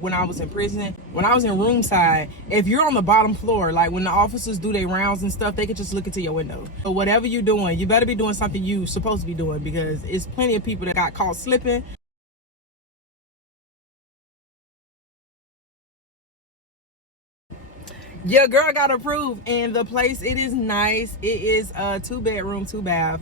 When I was in prison, when I was in room side, if you're on the bottom floor, like when the officers do their rounds and stuff, they could just look into your window. So whatever you're doing, you better be doing something you supposed to be doing, because it's plenty of people that got caught slipping. Your girl got approved, and the place, it is nice. It is a 2-bedroom, 2-bath.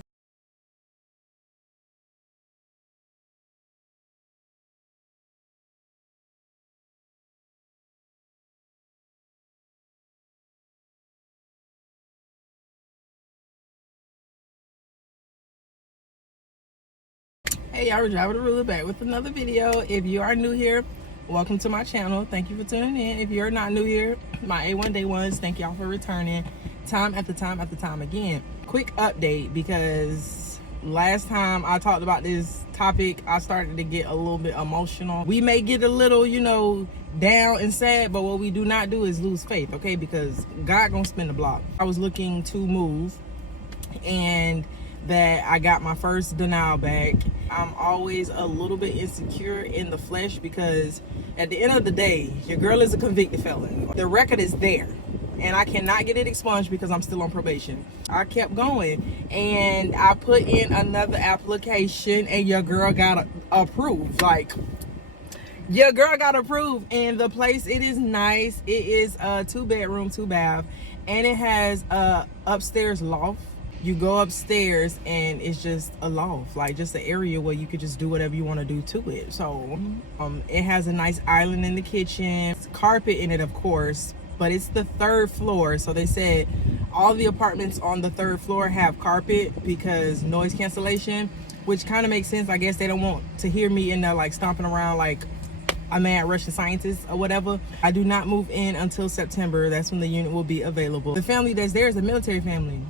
Hey, y'all, Rajah with the Ruler back with another video. If you are new here, welcome to my channel. Thank you for tuning in. If you're not new here, my A1 Day ones, thank y'all for returning time after time after time again. Quick update, because last time I talked about this topic, I started to get a little bit emotional. We may get a little, down and sad, but what we do not do is lose faith, okay? Because God gonna spin the block. I was looking to move, and that I got my first denial back. I'm always a little bit insecure in the flesh, because at the end of the day, your girl is a convicted felon. The record is there, and I cannot get it expunged because I'm still on probation. I kept going, and I put in another application, and your girl got approved. Like, your girl got approved, and the place, it is nice. It is a 2-bedroom, 2-bath, and it has a upstairs loft. You go upstairs and it's just a loft, like just an area where you could just do whatever you want to do to it. So it has a nice island in the kitchen. It's carpet in it, of course, but it's the 3rd floor. So they said all the apartments on the 3rd floor have carpet because noise cancellation, which kind of makes sense. I guess they don't want to hear me in there like stomping around like a mad Russian scientist or whatever. I do not move in until September. That's when the unit will be available. The family that's there is a military family.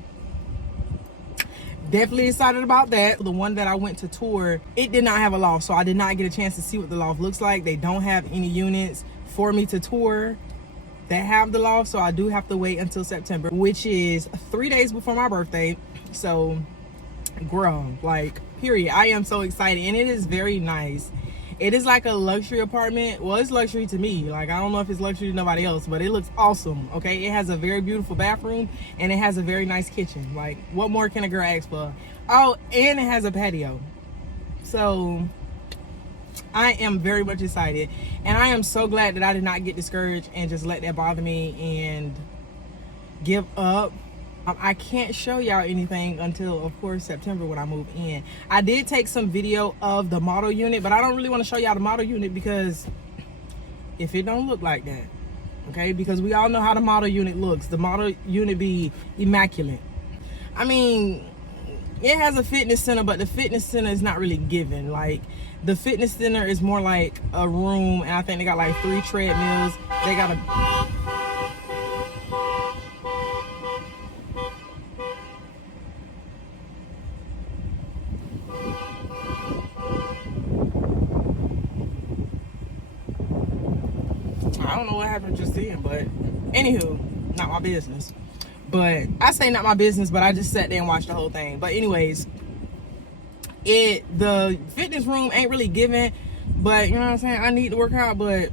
Definitely excited about that. The one that I went to tour, it did not have a loft, so I did not get a chance to see what the loft looks like. They don't have any units for me to tour that have the loft, so I do have to wait until September, which is 3 days before my birthday. So, girl, like, period. I am so excited, and it is very nice. It is like a luxury apartment. Well, it's luxury to me. Like, I don't know if it's luxury to nobody else, but it looks awesome, okay? It has a very beautiful bathroom, and it has a very nice kitchen. Like, what more can a girl ask for? Oh, and it has a patio. So, I am very much excited. And I am so glad that I did not get discouraged and just let that bother me and give up. I can't show y'all anything until, of course, September when I move in. I did take some video of the model unit, but I don't really want to show y'all the model unit because if it don't look like that, okay? Because we all know how the model unit looks. The model unit be immaculate. I mean, it has a fitness center, but the fitness center is not really given. Like, the fitness center is more like a room, and I think they got like 3 treadmills. They got a... I don't know what happened just then, but anywho, not my business. But I say not my business, but I just sat there and watched the whole thing. But anyways, the fitness room ain't really giving, but you know what I'm saying? I need to work out, but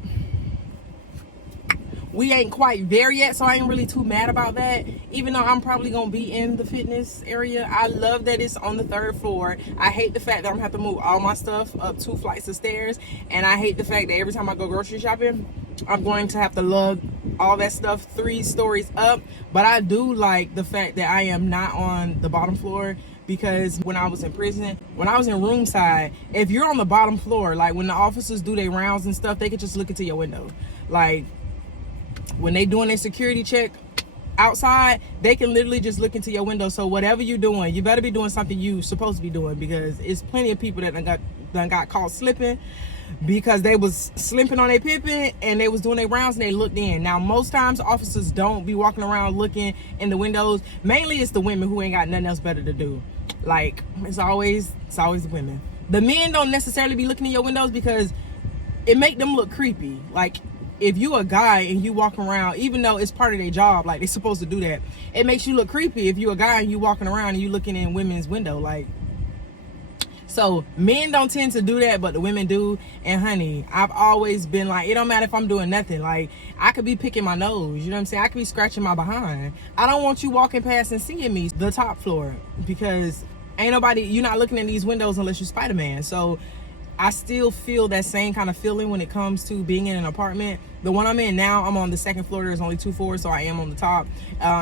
we ain't quite there yet, so I ain't really too mad about that. Even though I'm probably gonna be in the fitness area, I love that it's on the 3rd floor. I hate the fact that I'm gonna have to move all my stuff up 2 flights of stairs, and I hate the fact that every time I go grocery shopping, I'm going to have to lug all that stuff 3 stories up. But I do like the fact that I am not on the bottom floor, because when I was in prison, when I was in room side, if you're on the bottom floor, like when the officers do their rounds and stuff, they could just look into your window. Like, when they doing their security check outside, they can literally just look into your window. So whatever you're doing, you better be doing something you supposed to be doing, because it's plenty of people that done got caught slipping because they was slipping on their pippin and they was doing their rounds and they looked in. Now, most times officers don't be walking around looking in the windows. Mainly it's the women who ain't got nothing else better to do. Like, it's always the women. The men don't necessarily be looking in your windows because it make them look creepy. Like, if you a guy and you walking around, even though it's part of their job, like, they supposed to do that, it makes you look creepy if you a guy and you walking around and you looking in women's window. Like, So men don't tend to do that, but the women do. And honey, I've always been like, it don't matter if I'm doing nothing. Like, I could be picking my nose, you know what I'm saying? I could be scratching my behind. I don't want you walking past and seeing me, the top floor, because ain't nobody, you're not looking in these windows unless you're Spider-Man. So I still feel that same kind of feeling when it comes to being in an apartment. The one I'm in now, I'm on the second floor. There's only 2 floors, so I am on the top.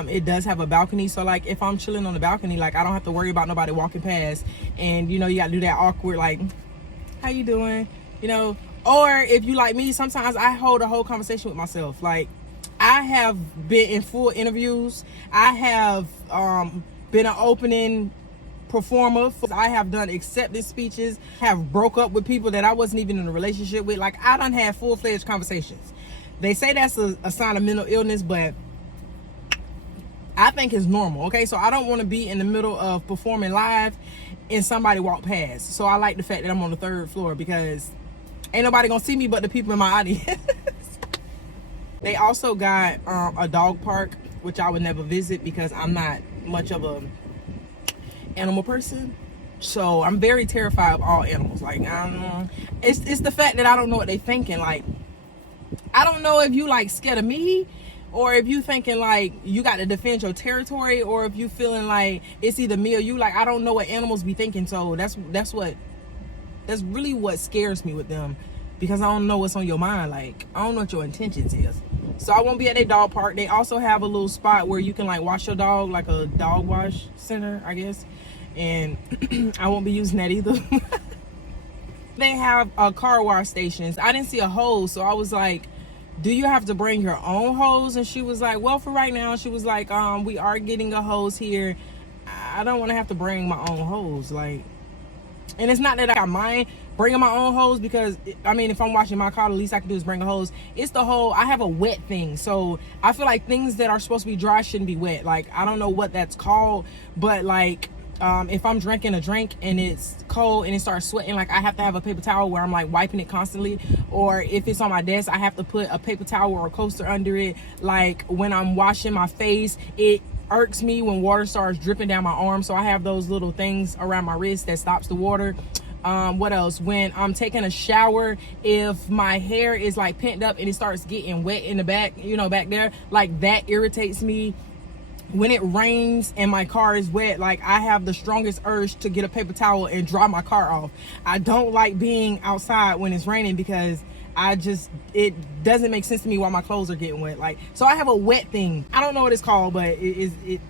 It does have a balcony, so like if I'm chilling on the balcony, like I don't have to worry about nobody walking past. And you know, you got to do that awkward like, how you doing? You know, or if you like me, sometimes I hold a whole conversation with myself. Like, I have been in full interviews. I have been an opening performer. I have done acceptance speeches, have broke up with people that I wasn't even in a relationship with. Like, I done had full-fledged conversations. They say that's a sign of mental illness, but I think it's normal. Okay, so I don't want to be in the middle of performing live and somebody walk past. So I like the fact that I'm on the 3rd floor, because ain't nobody gonna see me but the people in my audience. They also got a dog park, which I would never visit because I'm not much of a animal person. So I'm very terrified of all animals. Like, I don't know. It's the fact that I don't know what they thinking. Like, I don't know if you like scared of me, or if you thinking like you got to defend your territory, or if you feeling like it's either me or you. Like, I don't know what animals be thinking. So that's really what scares me with them, because I don't know what's on your mind. Like, I don't know what your intentions is. So I won't be at their dog park. They also have a little spot where you can like wash your dog, like a dog wash center, I guess. And I won't be using that either. They have car wash stations. I didn't see a hose, so I was like, do you have to bring your own hose? And she was like, well, for right now, she was like, we are getting a hose here. I don't want to have to bring my own hose. Like, and it's not that I mind bringing my own hose, because I mean, if I'm washing my car, the least I can do is bring a hose. It's the whole, I have a wet thing, so I feel like things that are supposed to be dry shouldn't be wet. Like, I don't know what that's called, but like, if I'm drinking a drink and it's cold and it starts sweating, like I have to have a paper towel where I'm like wiping it constantly. Or if it's on my desk, I have to put a paper towel or a coaster under it. Like, when I'm washing my face, it irks me when water starts dripping down my arm, so I have those little things around my wrist that stops the water. What else? When I'm taking a shower, if my hair is like pent up and it starts getting wet in the back, you know, back there, like that irritates me. When it rains and my car is wet, like I have the strongest urge to get a paper towel and dry my car off. I don't like being outside when it's raining, because it doesn't make sense to me why my clothes are getting wet. Like, so I have a wet thing. I don't know what it's called, but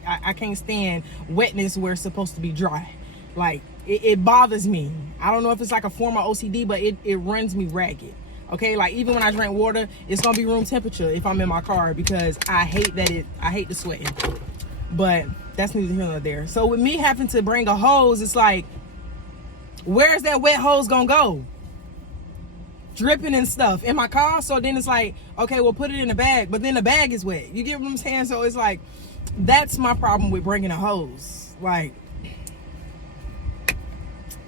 I can't stand wetness where it's supposed to be dry. Like, it bothers me. I don't know if it's like a form of OCD, but it runs me ragged. Okay, like even when I drink water, it's gonna be room temperature if I'm in my car, because I hate the sweating. But that's neither here nor there. So with me having to bring a hose, it's like, where's that wet hose gonna go? Dripping and stuff in my car. So then it's like, okay, we'll put it in the bag, but then the bag is wet. You get what I'm saying? So it's like, that's my problem with bringing a hose. Like,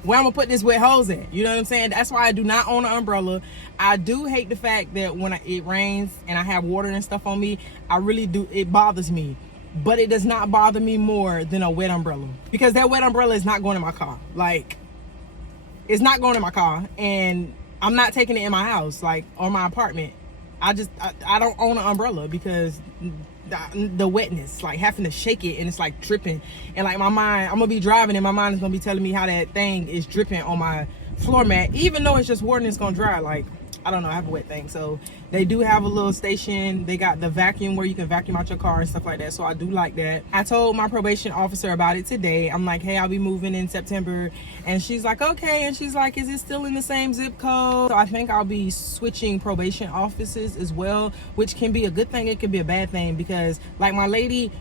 where I'm gonna put this wet hose at? You know what I'm saying? That's why I do not own an umbrella. I do hate the fact that when it rains and I have water and stuff on me, I really do, it bothers me. But it does not bother me more than a wet umbrella, because that wet umbrella is not going in my car. Like, it's not going in my car, and I'm not taking it in my house, like, or my apartment. I don't own an umbrella, because the wetness, like having to shake it and it's like dripping, and like my mind, I'm gonna be driving and my mind is gonna be telling me how that thing is dripping on my floor mat, even though it's just water and it's gonna dry. Like, I don't know, I have a wet thing. So they do have a little station. They got the vacuum where you can vacuum out your car and stuff like that. So I do like that. I told my probation officer about it today. I'm like, hey, I'll be moving in September. And she's like, okay. And she's like, is it still in the same zip code? So I think I'll be switching probation offices as well, which can be a good thing. It can be a bad thing, because like my lady,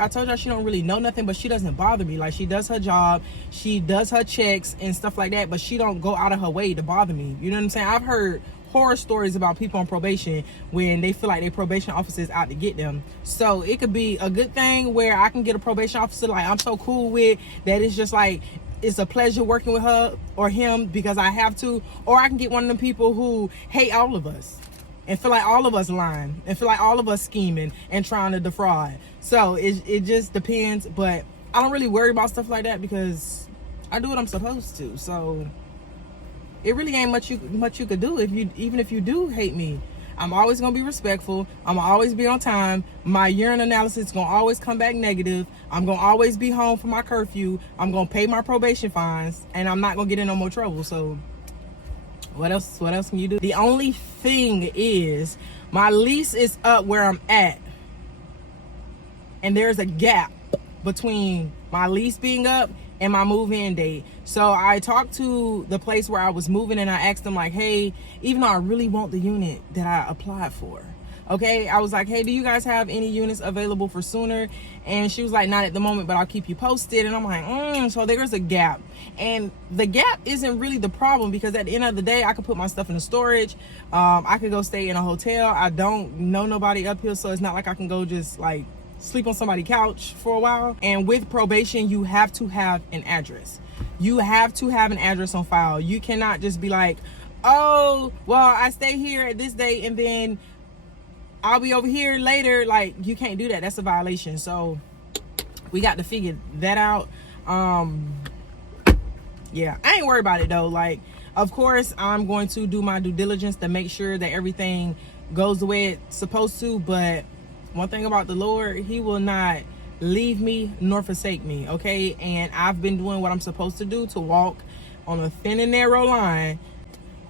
I told her she don't really know nothing, but she doesn't bother me. Like, she does her job, she does her checks and stuff like that, but she don't go out of her way to bother me. You know what I'm saying? I've heard horror stories about people on probation when they feel like their probation officer is out to get them. So it could be a good thing where I can get a probation officer like I'm so cool with that it's just like it's a pleasure working with her or him because I have to, or I can get one of them people who hate all of us and feel like all of us lying and feel like all of us scheming and trying to defraud. So it just depends, but I don't really worry about stuff like that because I do what I'm supposed to. So it really ain't much you could do. Even if you do hate me, I'm always gonna be respectful. I'm gonna always be on time. My urine analysis is gonna always come back negative. I'm gonna always be home for my curfew. I'm gonna pay my probation fines, and I'm not gonna get in no more trouble. So what else can you do? The only thing is my lease is up where I'm at, and there's a gap between my lease being up and my move-in date. So I talked to the place where I was moving, and I asked them like, hey, even though I really want the unit that I applied for, okay, I was like, hey, do you guys have any units available for sooner? And she was like, not at the moment, but I'll keep you posted. And I'm like, so there's a gap. And the gap isn't really the problem, because at the end of the day, I could put my stuff in the storage. I could go stay in a hotel. I don't know nobody up here, so it's not like I can go just like sleep on somebody's couch for a while. And with probation, you have to have an address. You have to have an address on file. You cannot just be like, oh, well, I stay here at this date and then I'll be over here later. Like, you can't do that. That's a violation. So we got to figure that out. Yeah, I ain't worried about it though. Like, of course, I'm going to do my due diligence to make sure that everything goes the way it's supposed to. But one thing about the Lord, he will not leave me nor forsake me, okay? And I've been doing what I'm supposed to do, to walk on a thin and narrow line.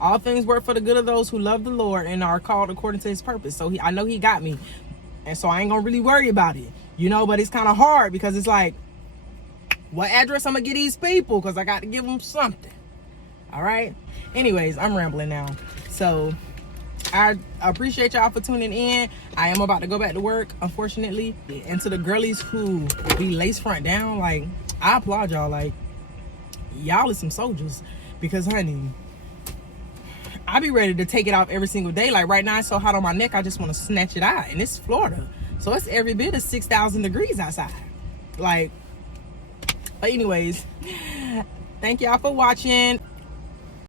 All things work for the good of those who love the Lord and are called according to his purpose. So I know he got me. And so I ain't gonna really worry about it, you know? But it's kind of hard, because it's like, what address I'm gonna get these people? Because I got to give them something, all right? Anyways, I'm rambling now. So I appreciate y'all for tuning in. I am about to go back to work, unfortunately. And to the girlies who be lace front down, like, I applaud y'all. Like, y'all are some soldiers. Because, honey, I be ready to take it off every single day. Like, right now, it's so hot on my neck, I just want to snatch it out. And it's Florida, so it's every bit of 6,000 degrees outside. Like, but anyways, thank y'all for watching.